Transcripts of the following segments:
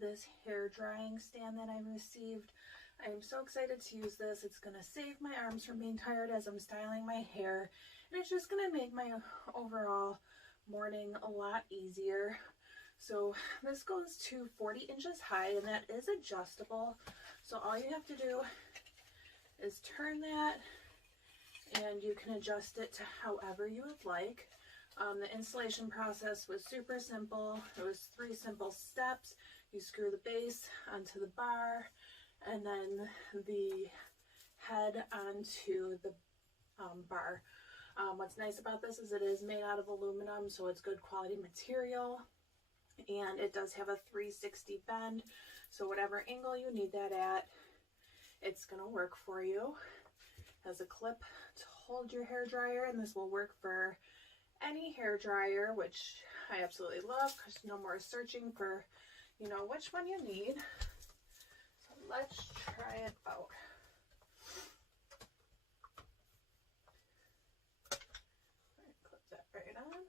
this hair drying stand that I received. I am so excited to use this. It's going to save my arms from being tired as I'm styling my hair, and it's just going to make my overall morning a lot easier. So this goes to 40 inches high, and that is adjustable. So all you have to do is turn that, and you can adjust it to however you would like. The installation process was super simple. It was 3 simple steps. You screw the base onto the bar, and then the head onto the bar. What's nice about this is it is made out of aluminum, so it's good quality material, and it does have a 360 bend, so whatever angle you need that at, it's going to work for you. It has a clip to hold your hair dryer, and this will work for any hair dryer, which I absolutely love because no more searching for, you know, which one you need. So let's try it out. Clip that right on.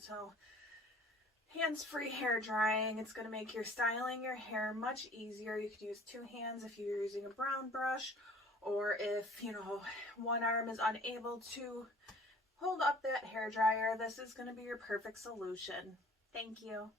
So hands-free hair drying. It's going to make your styling your hair much easier. You could use 2 hands if you're using a brown brush, or if, you know, one arm is unable to hold up that hair dryer, this is going to be your perfect solution. Thank you.